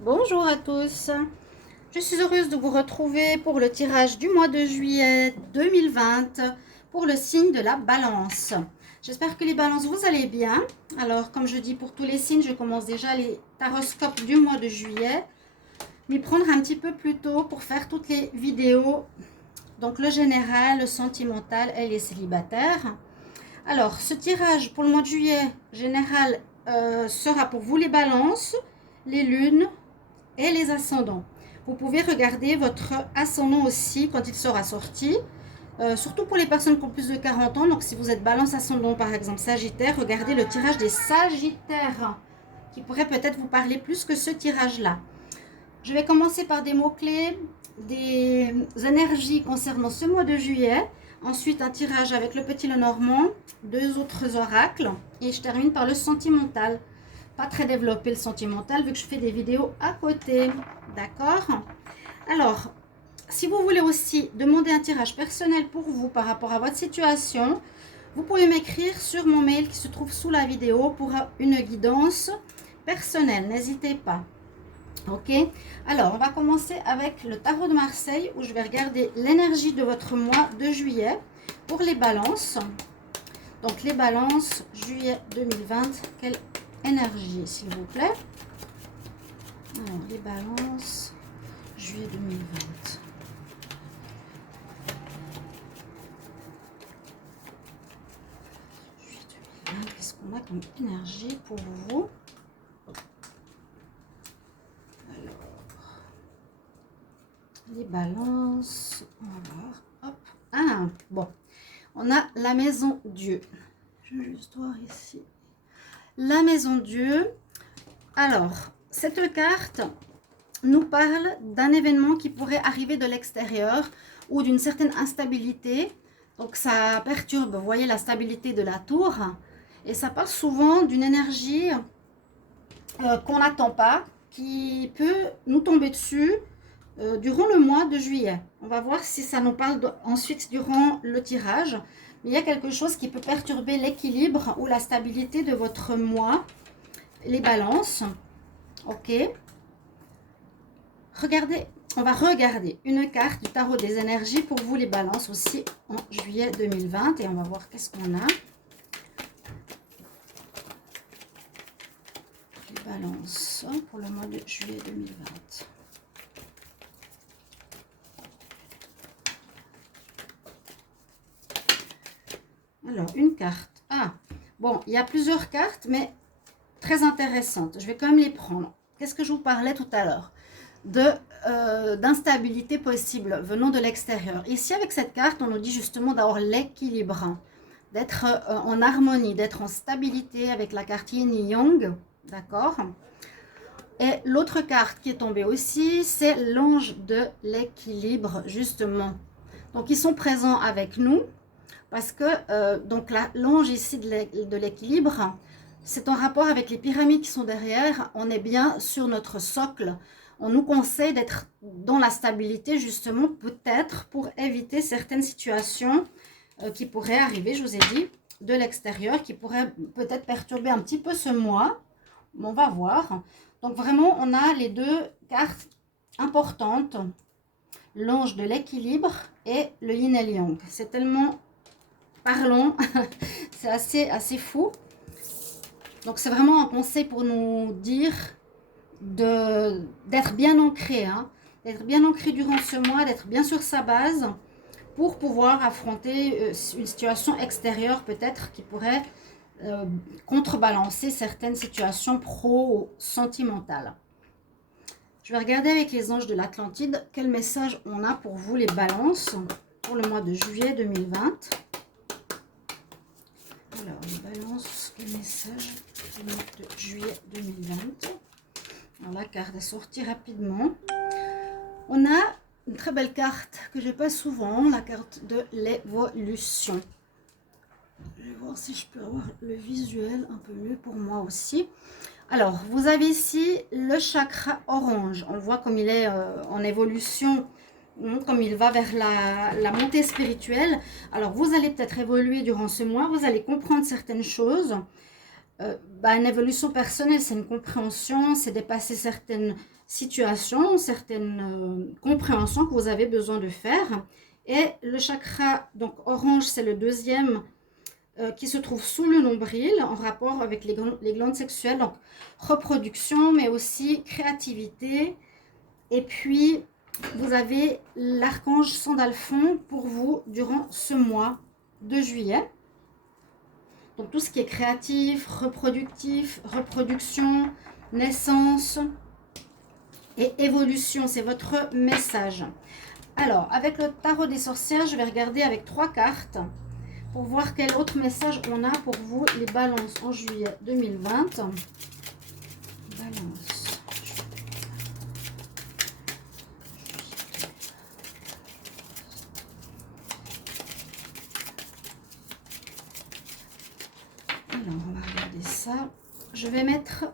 Bonjour à tous, je suis heureuse de vous retrouver pour le tirage du mois de juillet 2020 pour le signe de la balance. J'espère que les balances vous allez bien. Alors comme je dis pour tous les signes, je commence déjà les taroscopes du mois de juillet, m'y prendre un petit peu plus tôt pour faire toutes les vidéos. Donc le général, le sentimental et les célibataires. Alors ce tirage pour le mois de juillet général sera pour vous les balances, les lunes et les ascendants. Vous pouvez regarder votre ascendant aussi quand il sera sorti, surtout pour les personnes qui ont plus de 40 ans. Donc si vous êtes balance ascendant par exemple sagittaire, regardez le tirage des sagittaires qui pourrait peut-être vous parler plus que ce tirage là. Je vais commencer par des mots-clés, des énergies concernant ce mois de juillet. Ensuite, un tirage avec le petit Lenormand, deux autres oracles. Et je termine par le sentimental. Pas très développé le sentimental vu que je fais des vidéos à côté. D'accord? Alors, si vous voulez aussi demander un tirage personnel pour vous par rapport à votre situation, vous pouvez m'écrire sur mon mail qui se trouve sous la vidéo pour une guidance personnelle. N'hésitez pas. Ok, alors on va commencer avec le tarot de Marseille où je vais regarder l'énergie de votre mois de juillet pour les balances. Donc les balances, juillet 2020, quelle énergie s'il vous plaît? Alors les balances, juillet 2020. Juillet 2020, qu'est-ce qu'on a comme énergie pour vous? Les balances, on va voir. Hop. Ah, bon. On a la maison Dieu. Je vais juste voir ici. La maison Dieu. Alors, cette carte nous parle d'un événement qui pourrait arriver de l'extérieur ou d'une certaine instabilité. Donc, ça perturbe, vous voyez, la stabilité de la tour. Et ça parle souvent d'une énergie qu'on n'attend pas, qui peut nous tomber dessus durant le mois de juillet. On va voir si ça nous parle ensuite durant le tirage. Mais il y a quelque chose qui peut perturber l'équilibre ou la stabilité de votre mois. Les balances. Ok. Regardez, on va regarder une carte du tarot des énergies pour vous les balances aussi en juillet 2020. Et on va voir qu'est-ce qu'on a. Les balances pour le mois de juillet 2020. Alors, une carte. Ah, bon, il y a plusieurs cartes, mais très intéressantes. Je vais quand même les prendre. Qu'est-ce que je vous parlais tout à l'heure? D'instabilité possible venant de l'extérieur. Ici, avec cette carte, on nous dit justement d'avoir l'équilibre, hein, d'être en harmonie, d'être en stabilité avec la carte Yin et Yang. D'accord? Et l'autre carte qui est tombée aussi, c'est l'ange de l'équilibre, justement. Donc, ils sont présents avec nous. Parce que donc l'ange ici de l'équilibre, c'est en rapport avec les pyramides qui sont derrière. On est bien sur notre socle. On nous conseille d'être dans la stabilité justement, peut-être pour éviter certaines situations qui pourraient arriver, je vous ai dit, de l'extérieur, qui pourraient peut-être perturber un petit peu ce mois. On va voir. Donc vraiment, on a les deux cartes importantes. L'ange de l'équilibre et le yin et le yang. C'est tellement parlons, c'est assez fou. Donc c'est vraiment un conseil pour nous dire d'être bien ancré, hein, d'être bien ancré durant ce mois, d'être bien sur sa base pour pouvoir affronter une situation extérieure peut-être qui pourrait contrebalancer certaines situations pro-sentimentales. Je vais regarder avec les anges de l'Atlantide quel message on a pour vous les balances pour le mois de juillet 2020. Alors, les balances, le message du mois de juillet 2020. Alors, la carte est sortie rapidement. On a une très belle carte que je n'ai pas souvent, la carte de l'évolution. Je vais voir si je peux avoir le visuel un peu mieux pour moi aussi. Alors, vous avez ici le chakra orange. On voit comme il est en évolution, comme il va vers la montée spirituelle. Alors, vous allez peut-être évoluer durant ce mois. Vous allez comprendre certaines choses. Une évolution personnelle, c'est une compréhension, c'est dépasser certaines situations, certaines compréhensions que vous avez besoin de faire. Et le chakra, donc orange, c'est le deuxième qui se trouve sous le nombril en rapport avec les glandes sexuelles, donc reproduction, mais aussi créativité. Et puis, vous avez l'archange Sandalphon pour vous durant ce mois de juillet. Donc tout ce qui est créatif, reproductif, reproduction, naissance et évolution, c'est votre message. Alors, avec le tarot des sorcières, je vais regarder avec 3 cartes pour voir quel autre message on a pour vous, les balances en juillet 2020. Balance. Alors, on va regarder ça. Je vais mettre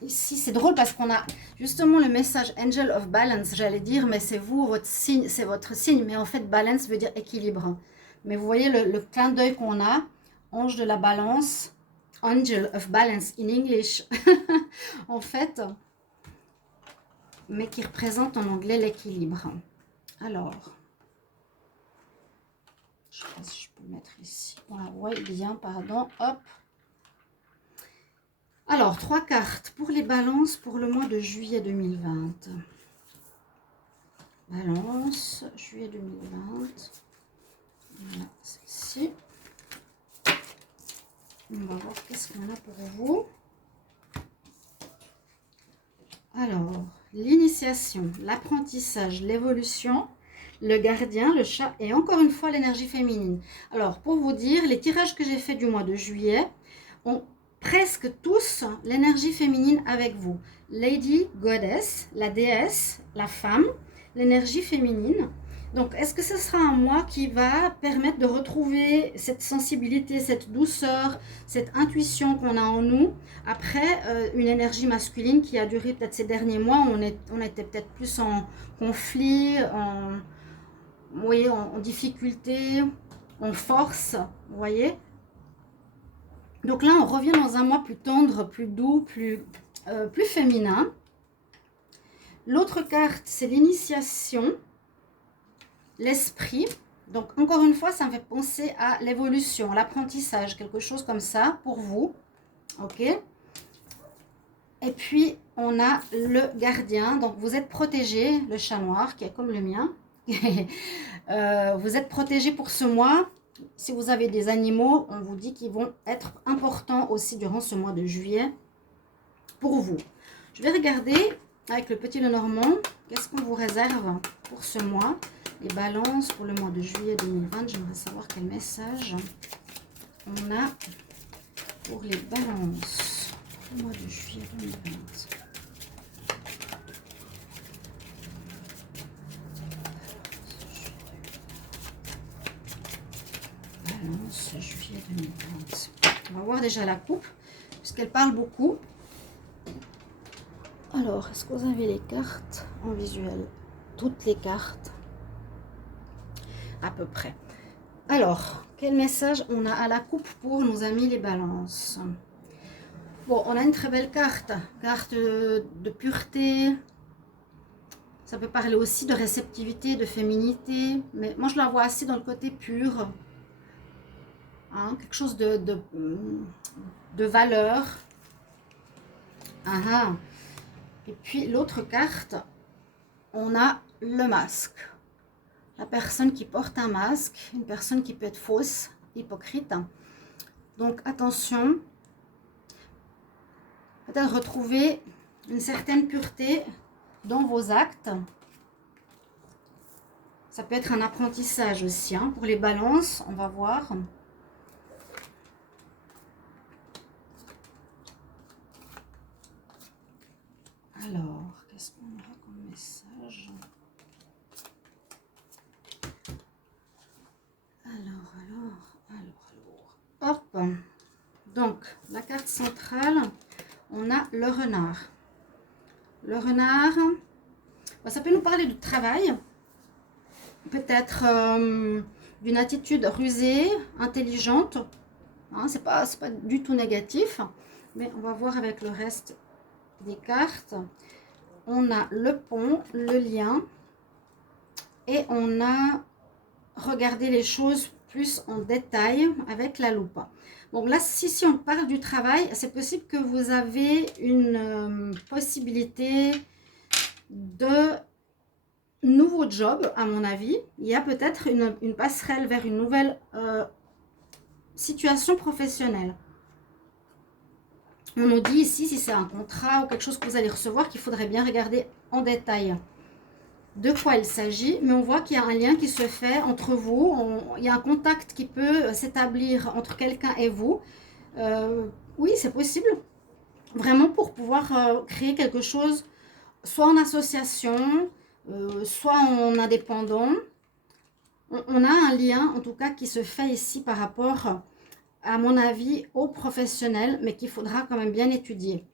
ici, c'est drôle parce qu'on a justement le message Angel of Balance, j'allais dire, mais c'est vous, votre signe, c'est votre signe. Mais en fait, balance veut dire équilibre. Mais vous voyez le clin d'œil qu'on a, ange de la balance, Angel of Balance in English, en fait, mais qui représente en anglais l'équilibre. Alors, je sais pas si je peux le mettre ici. Voilà, ouais, bien, pardon, hop. Alors, 3 cartes pour les balances pour le mois de juillet 2020. Balance, juillet 2020. Voilà, celle-ci. On va voir qu'est-ce qu'on a pour vous. Alors, l'initiation, l'apprentissage, l'évolution, le gardien, le chat et encore une fois l'énergie féminine. Alors, pour vous dire, les tirages que j'ai fait du mois de juillet ont presque tous l'énergie féminine avec vous. Lady Goddess, la déesse, la femme, l'énergie féminine. Donc, est-ce que ce sera un mois qui va permettre de retrouver cette sensibilité, cette douceur, cette intuition qu'on a en nous après une énergie masculine qui a duré peut-être ces derniers mois, on était peut-être plus en conflit, vous voyez, en difficulté, en force, vous voyez. Donc là, on revient dans un mois plus tendre, plus doux, plus féminin. L'autre carte, c'est l'initiation, l'esprit. Donc, encore une fois, ça me fait penser à l'évolution, l'apprentissage, quelque chose comme ça pour vous. OK? Et puis, on a le gardien. Donc, vous êtes protégé, le chat noir, qui est comme le mien. Vous êtes protégé pour ce mois. Si vous avez des animaux, on vous dit qu'ils vont être importants aussi durant ce mois de juillet pour vous. Je vais regarder avec le petit Lenormand, qu'est-ce qu'on vous réserve pour ce mois. Les balances pour le mois de juillet 2020. J'aimerais savoir quel message on a pour les balances pour le mois de juillet 2020. Balance juillet 2020. On va voir déjà la coupe, puisqu'elle parle beaucoup. Alors, est-ce que vous avez les cartes en visuel? Toutes les cartes à peu près. Alors, quel message on a à la coupe pour nos amis les balances? Bon, on a une très belle carte de pureté. Ça peut parler aussi de réceptivité, de féminité, mais moi je la vois assez dans le côté pur. Hein, quelque chose de valeur. Et puis l'autre carte, on a le masque. La personne qui porte un masque, une personne qui peut être fausse, hypocrite. Donc attention, peut-être retrouver une certaine pureté dans vos actes. Ça peut être un apprentissage aussi. Hein. Pour les balances, on va voir. Alors, qu'est-ce qu'on aura comme message? Alors. Hop. Donc, la carte centrale, on a le renard. Le renard, ça peut nous parler du travail. Peut-être d'une attitude rusée, intelligente. Hein, c'est pas du tout négatif. Mais on va voir avec le reste des cartes. On a le pont, le lien. Et on a regardé les choses plus en détail avec la loupe. Donc là, si on parle du travail, c'est possible que vous avez une possibilité de nouveau job, à mon avis. Il y a peut-être une passerelle vers une nouvelle situation professionnelle. On nous dit ici, si c'est un contrat ou quelque chose que vous allez recevoir, qu'il faudrait bien regarder en détail de quoi il s'agit. Mais on voit qu'il y a un lien qui se fait entre vous. Il y a un contact qui peut s'établir entre quelqu'un et vous. Oui, c'est possible. Vraiment pour pouvoir créer quelque chose, soit en association, soit en indépendant. On a un lien, en tout cas, qui se fait ici par rapport, à mon avis, aux professionnels, mais qu'il faudra quand même bien étudier.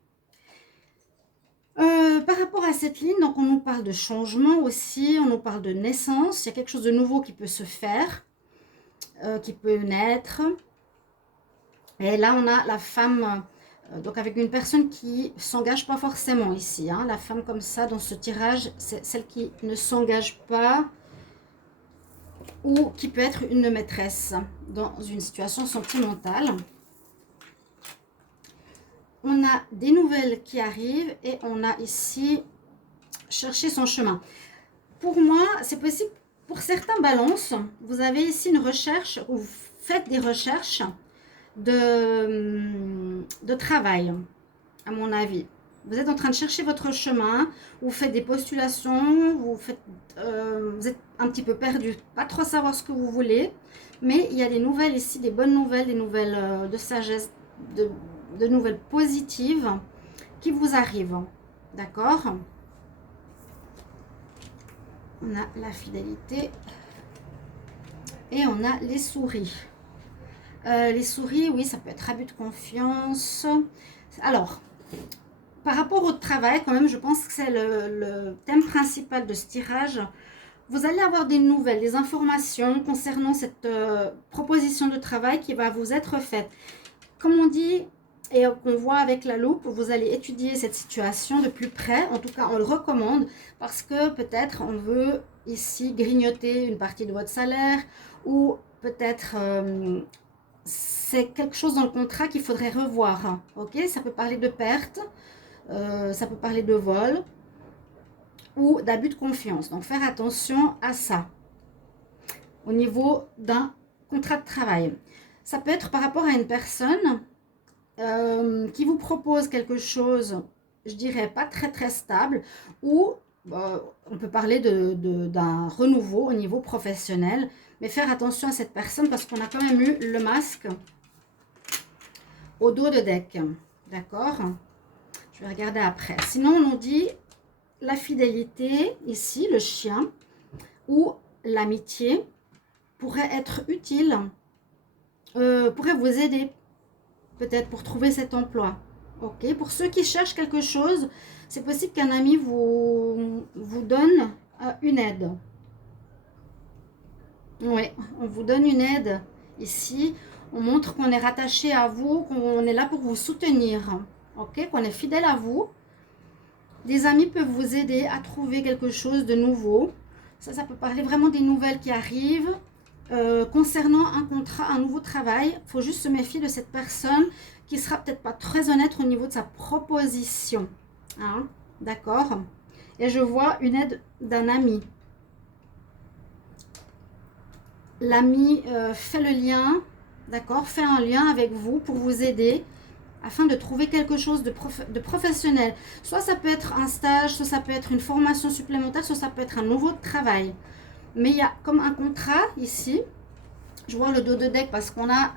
Par rapport à cette ligne, donc on nous parle de changement aussi, on nous parle de naissance. Il y a quelque chose de nouveau qui peut se faire, qui peut naître. Et là, on a la femme, donc avec une personne qui ne s'engage pas forcément ici. Hein. La femme comme ça, dans ce tirage, c'est celle qui ne s'engage pas ou qui peut être une maîtresse dans une situation sentimentale. On a des nouvelles qui arrivent et on a ici chercher son chemin. Pour moi, c'est possible, pour certains balances, vous avez ici une recherche, ou vous faites des recherches de travail, à mon avis. Vous êtes en train de chercher votre chemin, vous faites des postulations, vous êtes un petit peu perdu, pas trop savoir ce que vous voulez, mais il y a des nouvelles ici, des bonnes nouvelles, des nouvelles de sagesse, de nouvelles positives qui vous arrivent. D'accord ? On a la fidélité et on a les souris. Les souris, oui, ça peut être abus de confiance. Alors, par rapport au travail, quand même, je pense que c'est le thème principal de ce tirage. Vous allez avoir des nouvelles, des informations concernant cette proposition de travail qui va vous être faite. Comme on dit et qu'on voit avec la loupe, vous allez étudier cette situation de plus près. En tout cas, on le recommande parce que peut-être on veut ici grignoter une partie de votre salaire ou peut-être c'est quelque chose dans le contrat qu'il faudrait revoir. Ok, ça peut parler de perte, ça peut parler de vol ou d'abus de confiance. Donc, faire attention à ça au niveau d'un contrat de travail. Ça peut être par rapport à une personne qui vous propose quelque chose, je dirais pas très très stable, ou on peut parler d'un renouveau au niveau professionnel, mais faire attention à cette personne parce qu'on a quand même eu le masque au dos de deck, d'accord? Je vais regarder après. Sinon, on nous dit la fidélité, ici, le chien, ou l'amitié pourrait être utile, pourrait vous aider peut-être pour trouver cet emploi. Ok, pour ceux qui cherchent quelque chose, c'est possible qu'un ami vous donne une aide. Oui, on vous donne une aide ici. On montre qu'on est rattaché à vous, qu'on est là pour vous soutenir. Ok, qu'on est fidèle à vous. Des amis peuvent vous aider à trouver quelque chose de nouveau. Ça peut parler vraiment des nouvelles qui arrivent. Concernant un contrat, un nouveau travail, il faut juste se méfier de cette personne qui sera peut-être pas très honnête au niveau de sa proposition. Hein? D'accord? Et je vois une aide d'un ami. L'ami fait le lien, d'accord? Fait un lien avec vous pour vous aider afin de trouver quelque chose de professionnel. Soit ça peut être un stage, soit ça peut être une formation supplémentaire, soit ça peut être un nouveau travail. Mais il y a comme un contrat ici. Je vois le dos de deck parce qu'on a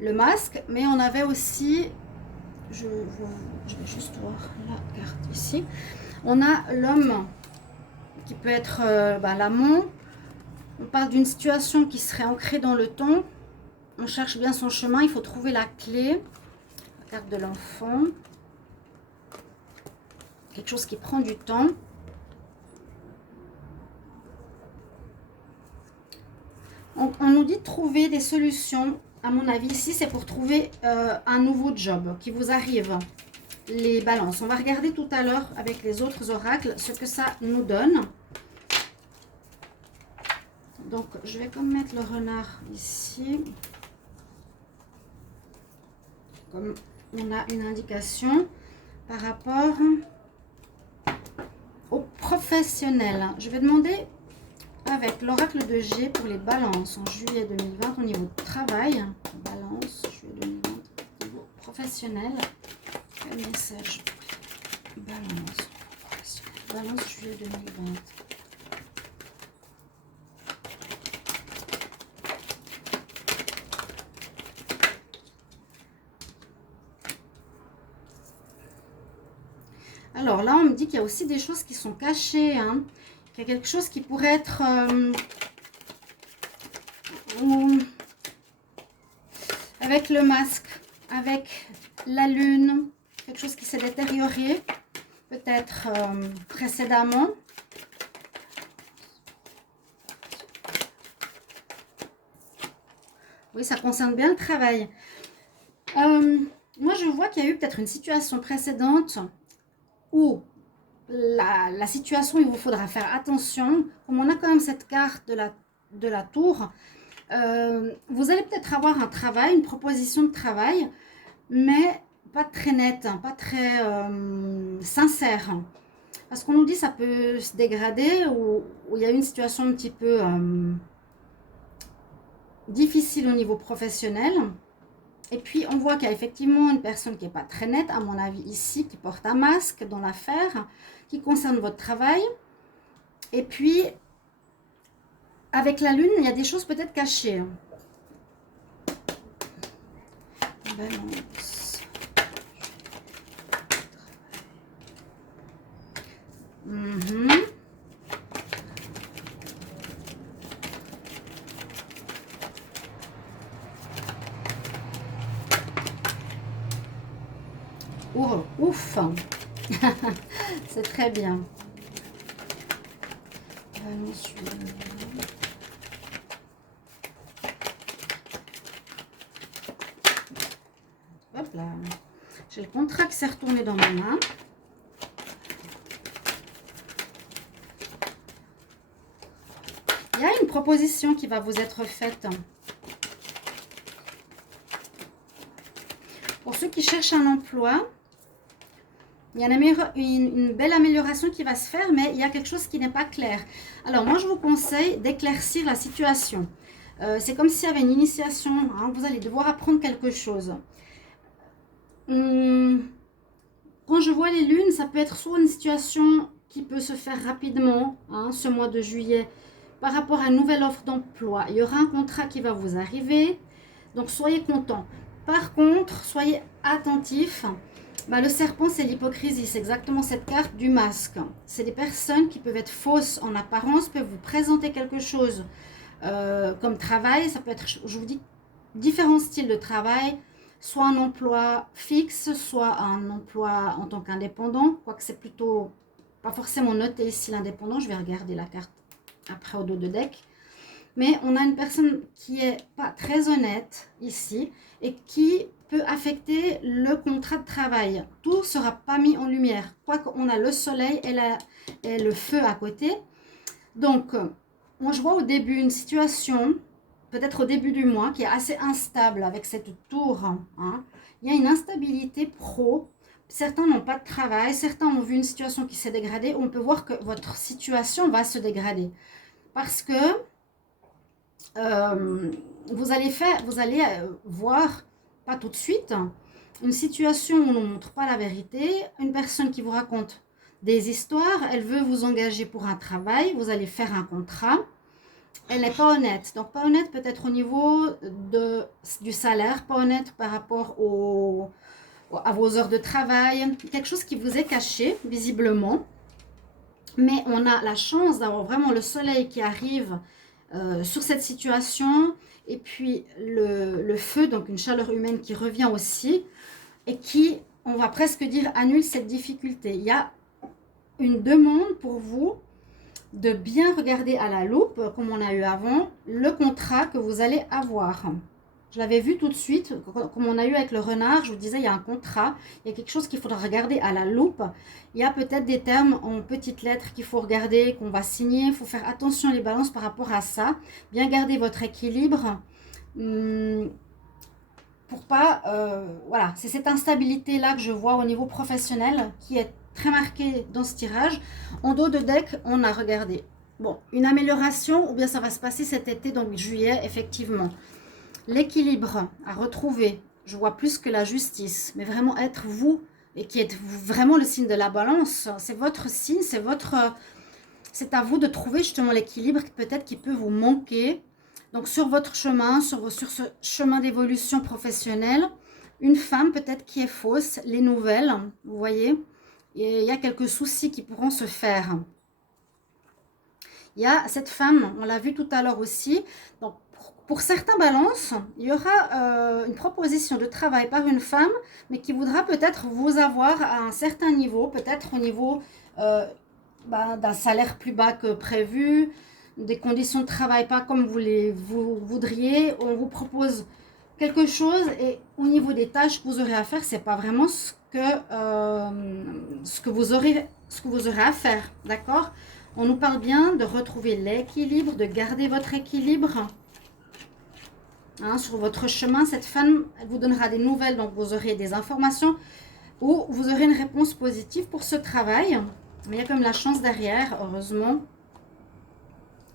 le masque, mais on avait aussi, je vais juste voir la carte ici. On a l'homme qui peut être l'amant. On parle d'une situation qui serait ancrée dans le temps. On cherche bien son chemin, il faut trouver la clé. La carte de l'enfant. Quelque chose qui prend du temps. On nous dit de trouver des solutions à mon avis, ici, c'est pour trouver un nouveau job qui vous arrive. Les balances. On va regarder tout à l'heure avec les autres oracles ce que ça nous donne. Donc, je vais comme mettre le renard ici. Comme on a une indication par rapport aux professionnels. Je vais demander avec l'oracle de G pour les balances en juillet 2020 au niveau travail. Balance, juillet 2020, niveau professionnel. Quel message? Balance, professionnel. Balance, juillet 2020. Alors là, on me dit qu'il y a aussi des choses qui sont cachées. Hein. Il y a quelque chose qui pourrait être avec le masque, avec la lune, quelque chose qui s'est détérioré, peut-être précédemment. Oui, ça concerne bien le travail. Moi, je vois qu'il y a eu peut-être une situation précédente où la situation, il vous faudra faire attention. Comme on a quand même cette carte de la tour, vous allez peut-être avoir un travail, une proposition de travail, mais pas très nette, pas très sincère. Parce qu'on nous dit que ça peut se dégrader ou il y a une situation un petit peu difficile au niveau professionnel. Et puis, on voit qu'il y a effectivement une personne qui n'est pas très nette, à mon avis, ici, qui porte un masque dans l'affaire, qui concerne votre travail. Et puis, avec la lune, il y a des choses peut-être cachées. Balance. Oh, ouf. C'est très bien. Hop là. J'ai le contrat qui s'est retourné dans ma main. Il y a une proposition qui va vous être faite. Pour ceux qui cherchent un emploi, il y a une belle amélioration qui va se faire, mais il y a quelque chose qui n'est pas clair. Alors, moi, je vous conseille d'éclaircir la situation. C'est comme s'il y avait une initiation. Hein, vous allez devoir apprendre quelque chose. Quand je vois les lunes, ça peut être soit une situation qui peut se faire rapidement, hein, ce mois de juillet, par rapport à une nouvelle offre d'emploi. Il y aura un contrat qui va vous arriver, donc soyez contents. Par contre, soyez attentifs. Le serpent, c'est l'hypocrisie, c'est exactement cette carte du masque. C'est des personnes qui peuvent être fausses en apparence, peuvent vous présenter quelque chose comme travail. Ça peut être, je vous dis, différents styles de travail. Soit un emploi fixe, soit un emploi en tant qu'indépendant. Quoique c'est plutôt, pas forcément noté ici l'indépendant. Je vais regarder la carte après au dos de deck. Mais on a une personne qui est pas très honnête ici et qui peut affecter le contrat de travail. Tout ne sera pas mis en lumière. Quoique on a le soleil et le feu à côté. Donc, moi je vois au début une situation, peut-être au début du mois, qui est assez instable avec cette tour. Hein. Il y a une instabilité pro. Certains n'ont pas de travail, certains ont vu une situation qui s'est dégradée. On peut voir que votre situation va se dégrader. Parce que vous allez voir, pas tout de suite, une situation où on ne montre pas la vérité, une personne qui vous raconte des histoires, elle veut vous engager pour un travail, vous allez faire un contrat, elle n'est pas honnête. Donc pas honnête peut-être au niveau du salaire, pas honnête par rapport à vos heures de travail, quelque chose qui vous est caché visiblement. Mais on a la chance d'avoir vraiment le soleil qui arrive sur cette situation et puis le feu, donc une chaleur humaine qui revient aussi et qui, on va presque dire, annule cette difficulté. Il y a une demande pour vous de bien regarder à la loupe, comme on a eu avant, le contrat que vous allez avoir. Je l'avais vu tout de suite, comme on a eu avec le renard, je vous disais, il y a un contrat, il y a quelque chose qu'il faudra regarder à la loupe. Il y a peut-être des termes en petites lettres qu'il faut regarder, qu'on va signer. Il faut faire attention les balances par rapport à ça. Bien garder votre équilibre. Pour pas, voilà, c'est cette instabilité-là que je vois au niveau professionnel qui est très marquée dans ce tirage. En dos de deck, on a regardé. Bon, une amélioration, ou bien ça va se passer cet été, donc juillet, effectivement. L'équilibre à retrouver, je vois plus que la justice, mais vraiment être vous, et qui êtes vraiment le signe de la balance, c'est votre signe, c'est à vous de trouver justement l'équilibre peut-être qui peut vous manquer. Donc sur votre chemin, sur ce chemin d'évolution professionnelle, une femme peut-être qui est fausse, les nouvelles, vous voyez, et il y a quelques soucis qui pourront se faire. Il y a cette femme, on l'a vu tout à l'heure aussi, donc pour certains balances, il y aura une proposition de travail par une femme, mais qui voudra peut-être vous avoir à un certain niveau, peut-être au niveau d'un salaire plus bas que prévu, des conditions de travail pas comme vous voudriez. On vous propose quelque chose et au niveau des tâches que vous aurez à faire, c'est pas vraiment ce que vous aurez à faire, d'accord? On nous parle bien de retrouver l'équilibre, de garder votre équilibre. Hein, sur votre chemin, cette femme, elle vous donnera des nouvelles, donc vous aurez des informations ou vous aurez une réponse positive pour ce travail. Mais il y a comme la chance derrière, heureusement,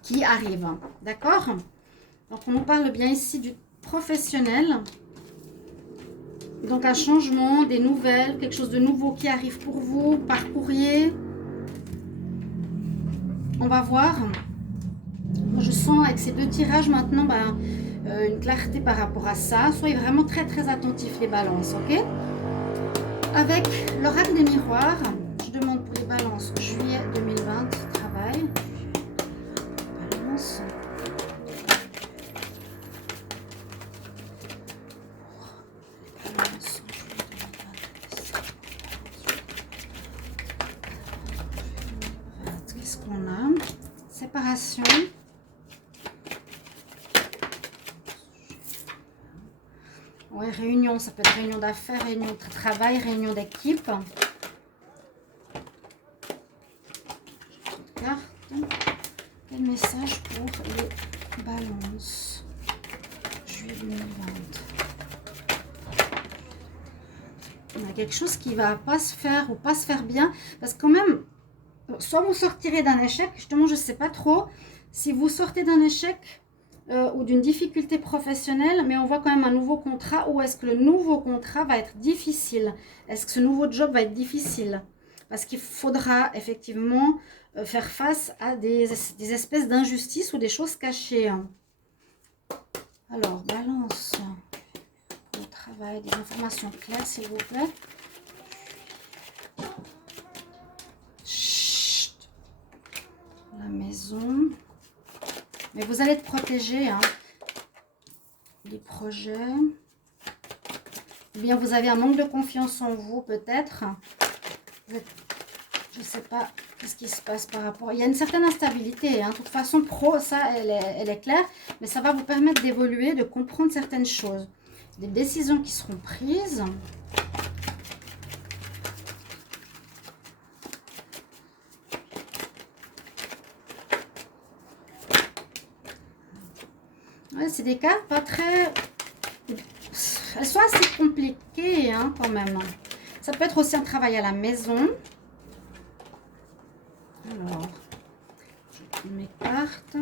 qui arrive. D'accord? Donc on nous parle bien ici du professionnel. Donc un changement, des nouvelles, quelque chose de nouveau qui arrive pour vous par courrier. On va voir. Moi, je sens avec ces deux tirages maintenant une clarté par rapport à ça. Soyez vraiment très très attentifs les balances, ok? Avec l'oracle des miroirs, je demande pour les balances juillet 2020, travail. Balance. Qu'est-ce qu'on a? Séparation. Ouais, réunion, ça peut être réunion d'affaires, réunion de travail, réunion d'équipe. Carte. Quel message pour les balances? Juillet 2020. Il y a quelque chose qui va pas se faire ou pas se faire bien. Parce que quand même, soit vous sortirez d'un échec, justement, je ne sais pas trop. Si vous sortez d'un échec ou d'une difficulté professionnelle, mais on voit quand même un nouveau contrat, ou est-ce que le nouveau contrat va être difficile? Est-ce que ce nouveau job va être difficile? Parce qu'il faudra effectivement faire face à des espèces d'injustices ou des choses cachées. Alors, balance, le travail, des informations claires, s'il vous plaît. Chut. La maison. Mais vous allez être protégé, hein. Les projets. Ou bien vous avez un manque de confiance en vous, peut-être. Je ne sais pas qu'est-ce qui se passe par rapport. Il y a une certaine instabilité, hein. De toute façon, pro, ça, elle est claire. Mais ça va vous permettre d'évoluer, de comprendre certaines choses. Des décisions qui seront prises. Ouais, c'est des cartes pas très... Elles sont assez compliquées, hein, quand même. Ça peut être aussi un travail à la maison. Alors, je prends mes cartes.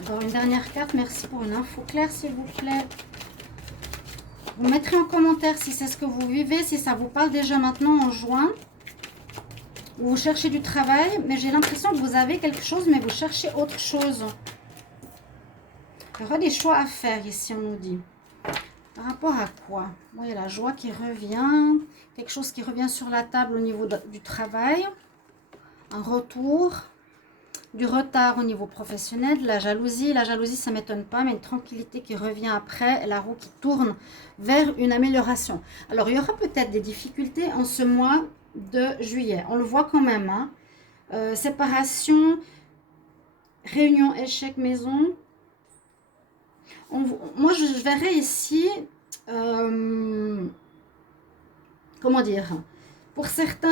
Encore une dernière carte. Merci pour une info claire, s'il vous plaît. Vous mettrez en commentaire si c'est ce que vous vivez, si ça vous parle déjà maintenant en juin. Ou vous cherchez du travail, mais j'ai l'impression que vous avez quelque chose, mais vous cherchez autre chose. Il y aura des choix à faire ici, on nous dit. Par rapport à quoi? Bon, il y a la joie qui revient. Quelque chose qui revient sur la table au niveau du travail. Un retour. du retard au niveau professionnel, de la jalousie. La jalousie, ça ne m'étonne pas, mais une tranquillité qui revient après, la roue qui tourne vers une amélioration. Alors, il y aura peut-être des difficultés en ce mois de juillet. On le voit quand même, hein. Séparation, réunion, échec, maison. Moi, je verrais ici, comment dire, pour certains,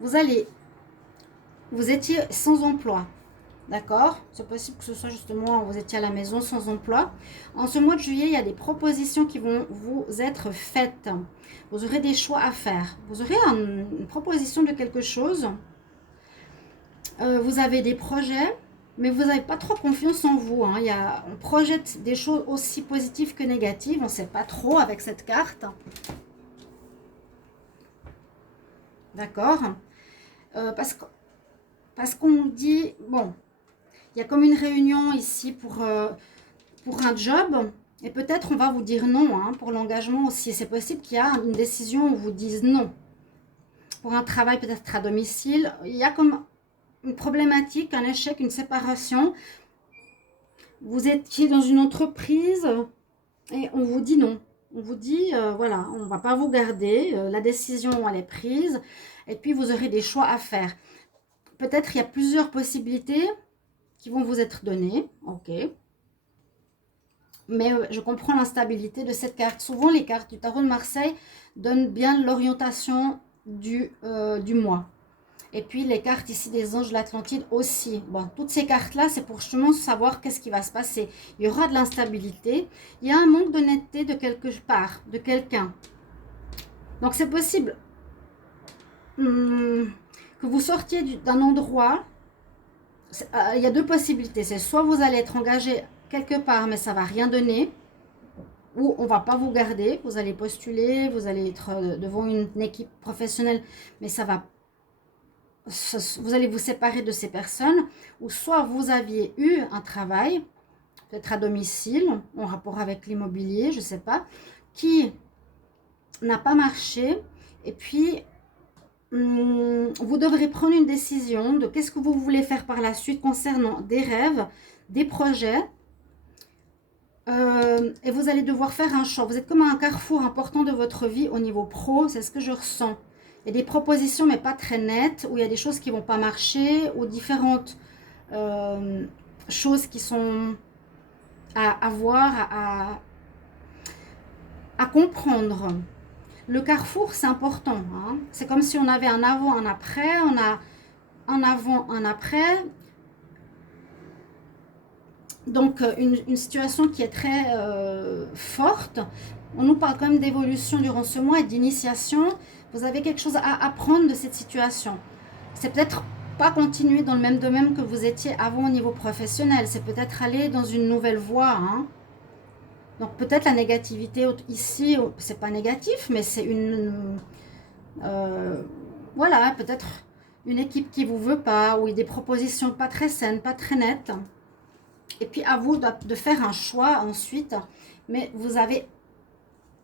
vous étiez sans emploi, d'accord? C'est possible que ce soit justement, vous étiez à la maison sans emploi. En ce mois de juillet, il y a des propositions qui vont vous être faites. Vous aurez des choix à faire. Vous aurez une proposition de quelque chose. Vous avez des projets, mais vous n'avez pas trop confiance en vous, hein. On projette des choses aussi positives que négatives. On ne sait pas trop avec cette carte. D'accord? Parce qu'on dit, bon, il y a comme une réunion ici pour un job. Et peut-être on va vous dire non, hein, pour l'engagement aussi. C'est possible qu'il y a une décision où vous dise non. Pour un travail peut-être à domicile, il y a comme une problématique, un échec, une séparation. Vous étiez dans une entreprise et on vous dit non. On vous dit, voilà, on ne va pas vous garder. La décision, elle est prise. Et puis, vous aurez des choix à faire. Peut-être il y a plusieurs possibilités qui vont vous être données. Ok. Mais je comprends l'instabilité de cette carte. Souvent, les cartes du tarot de Marseille donnent bien l'orientation du mois. Et puis, les cartes ici des anges de l'Atlantide aussi. Bon, toutes ces cartes-là, c'est pour justement savoir qu'est-ce qui va se passer. Il y aura de l'instabilité. Il y a un manque d'honnêteté de quelque part, de quelqu'un. Donc, c'est possible que vous sortiez d'un endroit. Il y a deux possibilités. C'est soit vous allez être engagé quelque part, mais ça ne va rien donner. Ou on ne va pas vous garder. Vous allez postuler, vous allez être devant une équipe professionnelle, mais ça va vous allez vous séparer de ces personnes, ou soit vous aviez eu un travail, peut-être à domicile, en rapport avec l'immobilier, je ne sais pas, qui n'a pas marché, et puis vous devrez prendre une décision de qu'est-ce que vous voulez faire par la suite concernant des rêves, des projets, et vous allez devoir faire un choix. Vous êtes comme à un carrefour important de votre vie au niveau pro, c'est ce que je ressens. Il y a des propositions, mais pas très nettes, où il y a des choses qui ne vont pas marcher, ou différentes choses qui sont à voir, à comprendre. Le carrefour, c'est important, hein. C'est comme si on avait un avant, un après, on a un avant, un après. Donc, une situation qui est très forte. On nous parle quand même d'évolution durant ce mois et d'initiation. Vous avez quelque chose à apprendre de cette situation. C'est peut-être pas continuer dans le même domaine que vous étiez avant au niveau professionnel. C'est peut-être aller dans une nouvelle voie, hein. Donc, peut-être la négativité ici, c'est pas négatif, mais c'est voilà, peut-être une équipe qui vous veut pas, ou des propositions pas très saines, pas très nettes. Et puis à vous de faire un choix ensuite, mais vous avez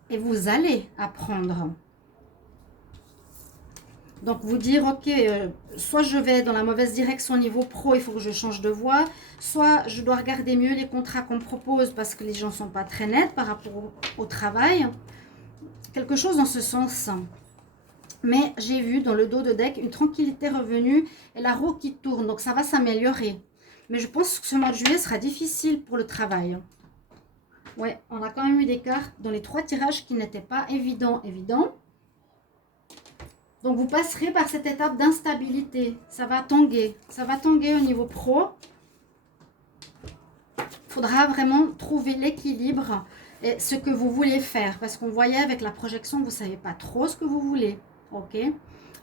et vous allez apprendre. Donc vous dire, ok, soit je vais dans la mauvaise direction au niveau pro, il faut que je change de voie, soit je dois regarder mieux les contrats qu'on me propose parce que les gens ne sont pas très nets par rapport au travail. Quelque chose dans ce sens. Mais j'ai vu dans le dos de deck une tranquillité revenue et la roue qui tourne, donc ça va s'améliorer. Mais je pense que ce mois de juillet sera difficile pour le travail. Ouais, on a quand même eu des cartes dans les 3 tirages qui n'étaient pas évidents. Donc, vous passerez par cette étape d'instabilité. Ça va tanguer. Ça va tanguer au niveau pro. Il faudra vraiment trouver l'équilibre et ce que vous voulez faire. Parce qu'on voyait avec la projection, vous ne savez pas trop ce que vous voulez. Ok?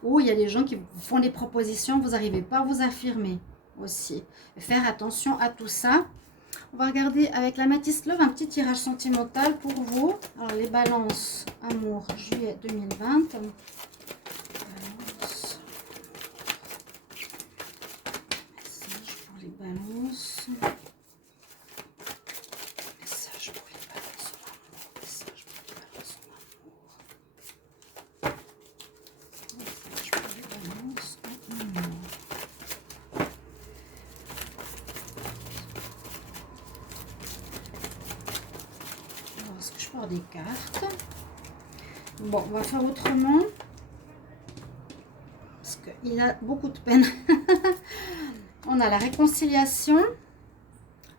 Ou il y a des gens qui vous font des propositions, vous n'arrivez pas à vous affirmer aussi. Faire attention à tout ça. On va regarder avec la Métisse Love un petit tirage sentimental pour vous. Alors, les balances, amour, juillet 2020. Balance. Message pour les balances. Message pour les balances en amour. Message pour les balances en amour. Message pour les balances en amour. encore des cartes. Bon, on va faire autrement. Parce qu'il a beaucoup de peine. On a la réconciliation.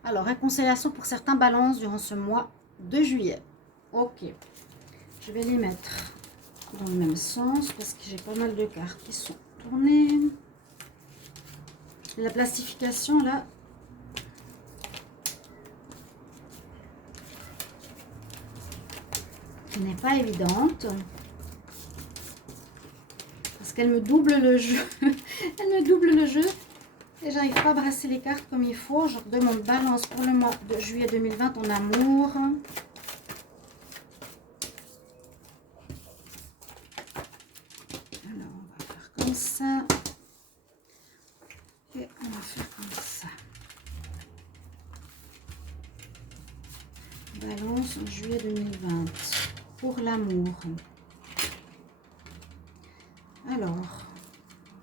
Alors, réconciliation pour certains balances durant ce mois de juillet. Ok. Je vais les mettre dans le même sens parce que j'ai pas mal de cartes qui sont tournées. La plastification, là, n'est pas évidente. Parce qu'elle me double le jeu. Elle me double le jeu. Et j'arrive pas à brasser les cartes comme il faut. Je demande balance pour le mois de juillet 2020 en amour. Alors, on va faire comme ça. Et on va faire comme ça. Balance en juillet 2020 pour l'amour. Alors,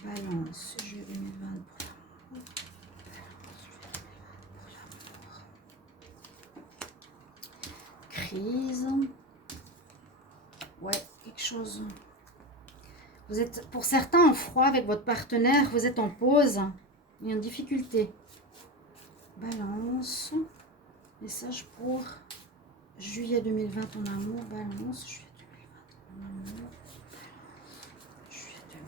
balance juillet 2020 pour l'amour. Crise. Ouais, quelque chose. Vous êtes, pour certains, en froid avec votre partenaire. Vous êtes en pause et en difficulté. Balance. Message pour juillet 2020 en amour. Balance. Juillet 2020 en amour. Juillet 2020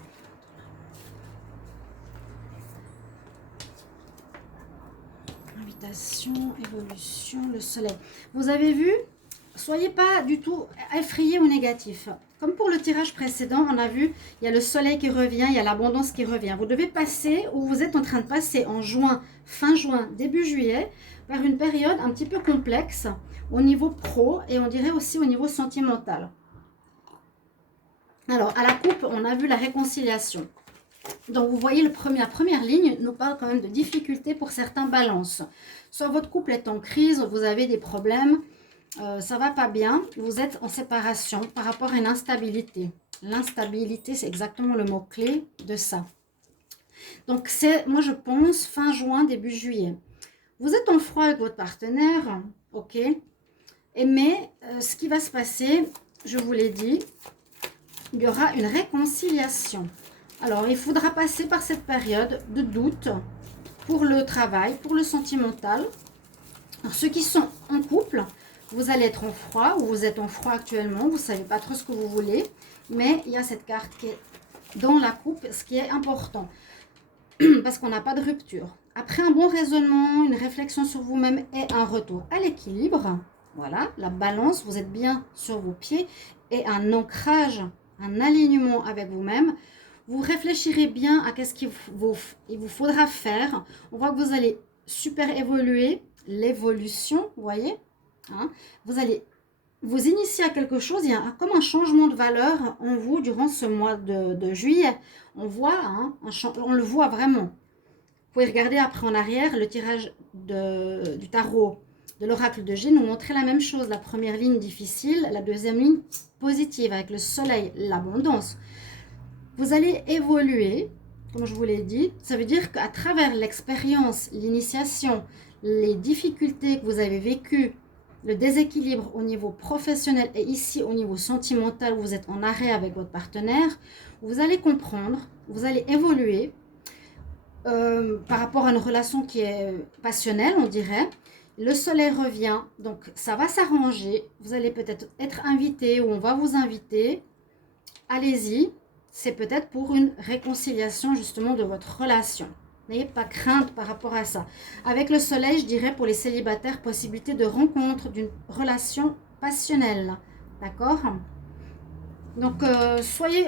en amour. Invitation, évolution, le soleil. Vous avez vu? Soyez pas du tout effrayés ou négatifs. Comme pour le tirage précédent, on a vu, il y a le soleil qui revient, il y a l'abondance qui revient. Vous devez passer, ou vous êtes en train de passer en juin, fin juin, début juillet, vers une période un petit peu complexe au niveau pro et on dirait aussi au niveau sentimental. Alors, à la coupe, on a vu la réconciliation. Donc, vous voyez, la première ligne nous parle quand même de difficultés pour certains balances. Soit votre couple est en crise, vous avez des problèmes, ça va pas bien, vous êtes en séparation par rapport à une instabilité. L'instabilité, c'est exactement le mot-clé de ça. Donc, c'est, moi je pense, fin juin, début juillet. Vous êtes en froid avec votre partenaire, ok. Mais ce qui va se passer, je vous l'ai dit, il y aura une réconciliation. Alors, il faudra passer par cette période de doute pour le travail, pour le sentimental. Alors, ceux qui sont en couple, vous allez être en froid, ou vous êtes en froid actuellement, vous ne savez pas trop ce que vous voulez, mais il y a cette carte qui est dans la coupe, ce qui est important, parce qu'on n'a pas de rupture. Après un bon raisonnement, une réflexion sur vous-même et un retour à l'équilibre, voilà, la balance, vous êtes bien sur vos pieds, et un ancrage, un alignement avec vous-même, vous réfléchirez bien à qu'est-ce qu'il vous faudra faire. On voit que vous allez super évoluer, l'évolution, vous voyez, hein, vous allez vous initier à quelque chose, il y a comme un changement de valeur en vous durant ce mois de juillet. On voit, hein, on le voit vraiment. Vous pouvez regarder après en arrière le tirage du tarot de l'oracle de G nous montrait la même chose. La première ligne difficile, la deuxième ligne positive avec le soleil, l'abondance. Vous allez évoluer, comme je vous l'ai dit. Ça veut dire qu'à travers l'expérience, l'initiation, les difficultés que vous avez vécues, le déséquilibre au niveau professionnel et ici au niveau sentimental, où vous êtes en arrêt avec votre partenaire, vous allez comprendre, vous allez évoluer par rapport à une relation qui est passionnelle, on dirait. Le soleil revient, donc ça va s'arranger. Vous allez peut-être être invité ou on va vous inviter. Allez-y, c'est peut-être pour une réconciliation justement de votre relation. N'ayez pas crainte par rapport à ça. Avec le soleil, je dirais pour les célibataires, possibilité de rencontre d'une relation passionnelle. D'accord? Donc, soyez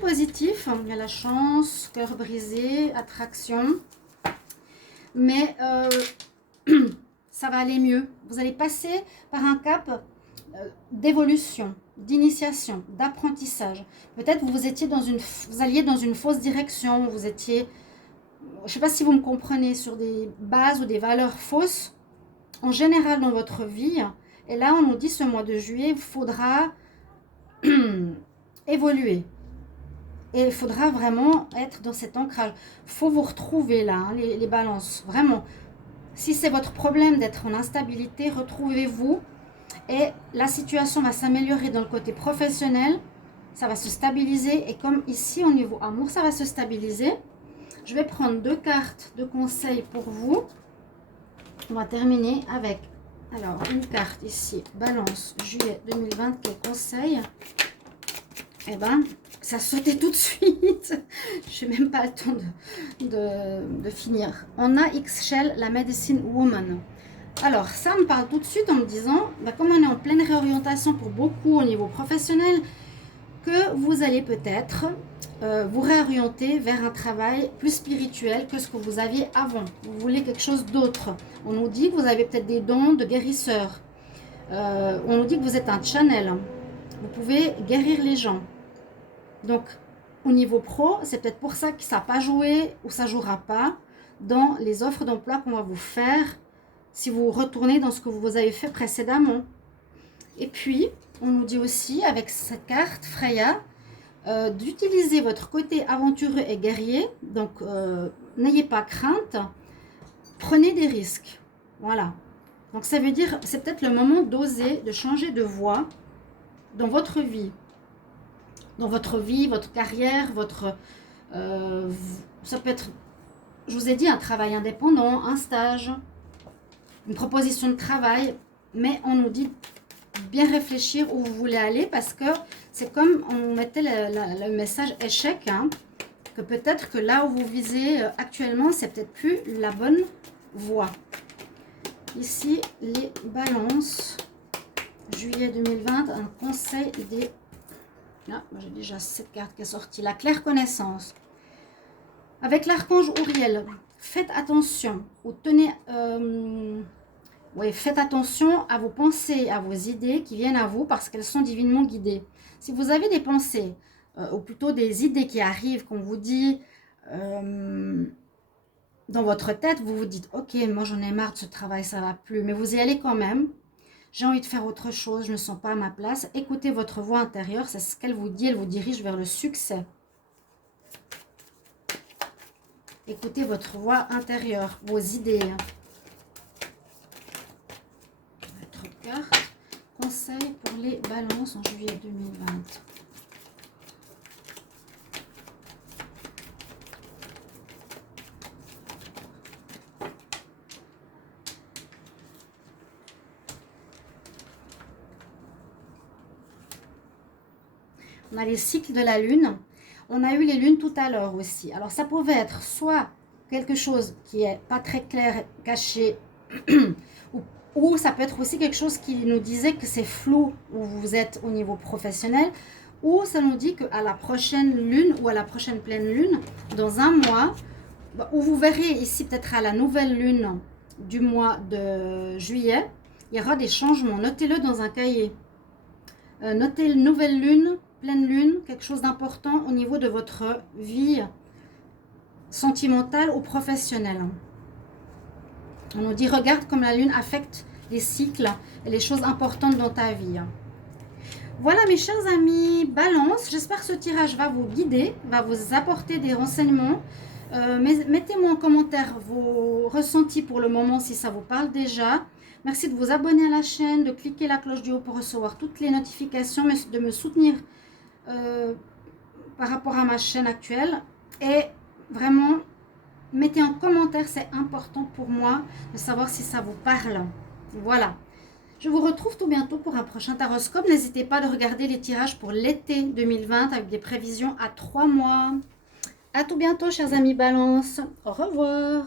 positifs. Il y a la chance, cœur brisé, attraction. Mais ça va aller mieux. Vous allez passer par un cap d'évolution, d'initiation, d'apprentissage. Peut-être vous alliez dans une fausse direction. Vous étiez... Je ne sais pas si vous me comprenez, sur des bases ou des valeurs fausses, en général dans votre vie. Et là, on nous dit ce mois de juillet, il faudra évoluer. Et il faudra vraiment être dans cet ancrage. Il faut vous retrouver là, hein, les balances. Vraiment, si c'est votre problème d'être en instabilité, retrouvez-vous. et la situation va s'améliorer dans le côté professionnel, ça va se stabiliser et comme ici au niveau amour, ça va se stabiliser. Je vais prendre 2 cartes de conseils pour vous. On va terminer avec alors une carte ici, Balance, juillet 2020, quel conseil? Eh ben, ça sautait tout de suite. Je n'ai même pas le temps de finir. On a X-Shell, la Medicine Woman. Alors, ça me parle tout de suite en me disant, bah, comme on est en pleine réorientation pour beaucoup au niveau professionnel, que vous allez peut-être vous réorienter vers un travail plus spirituel que ce que vous aviez avant. Vous voulez quelque chose d'autre. On nous dit que vous avez peut-être des dons de guérisseur. On nous dit que vous êtes un channel. Vous pouvez guérir les gens. Donc, au niveau pro, c'est peut-être pour ça que ça n'a pas joué ou ça ne jouera pas dans les offres d'emploi qu'on va vous faire si vous retournez dans ce que vous avez fait précédemment. Et puis, on nous dit aussi avec cette carte, Freya, d'utiliser votre côté aventureux et guerrier. Donc, n'ayez pas crainte, prenez des risques. Voilà. Donc, ça veut dire, c'est peut-être le moment d'oser, de changer de voie dans votre vie. Dans votre vie, votre carrière, votre... ça peut être, je vous ai dit, un travail indépendant, un stage, une proposition de travail. Mais on nous dit bien réfléchir où vous voulez aller parce que c'est comme on mettait le message échec, hein, que peut-être que là où vous visez actuellement, c'est peut-être plus la bonne voie. Ici, les balances, juillet 2020, un conseil des... Là, j'ai déjà cette carte qui est sortie, la claire connaissance. Avec l'archange Uriel, faites attention, ou tenez... oui, faites attention à vos pensées, à vos idées qui viennent à vous parce qu'elles sont divinement guidées. Si vous avez des pensées, ou plutôt des idées qui arrivent, qu'on vous dit dans votre tête, vous vous dites « Ok, moi j'en ai marre de ce travail, ça ne va plus », mais vous y allez quand même. J'ai envie de faire autre chose, je ne me sens pas à ma place. Écoutez votre voix intérieure, c'est ce qu'elle vous dit, elle vous dirige vers le succès. Écoutez votre voix intérieure, vos idées. Carte, conseil pour les balances en juillet 2020. On a les cycles de la lune. On a eu les lunes tout à l'heure aussi. Alors ça pouvait être soit quelque chose qui est pas très clair, caché, ou ça peut être aussi quelque chose qui nous disait que c'est flou où vous êtes au niveau professionnel, ou ça nous dit qu'à la prochaine lune ou à la prochaine pleine lune, dans un mois, où vous verrez ici peut-être à la nouvelle lune du mois de juillet, il y aura des changements. Notez-le dans un cahier. Notez nouvelle lune, pleine lune, quelque chose d'important au niveau de votre vie sentimentale ou professionnelle. On nous dit, regarde comme la lune affecte les cycles et les choses importantes dans ta vie. Voilà mes chers amis, balance, j'espère que ce tirage va vous guider, va vous apporter des renseignements. Mettez-moi en commentaire vos ressentis pour le moment si ça vous parle déjà. Merci de vous abonner à la chaîne, de cliquer la cloche du haut pour recevoir toutes les notifications, mais de me soutenir par rapport à ma chaîne actuelle. Et vraiment, mettez en commentaire, c'est important pour moi de savoir si ça vous parle. Voilà. Je vous retrouve tout bientôt pour un prochain taroscope. N'hésitez pas à regarder les tirages pour l'été 2020 avec des prévisions à 3 mois. À tout bientôt, chers amis Balance. Au revoir.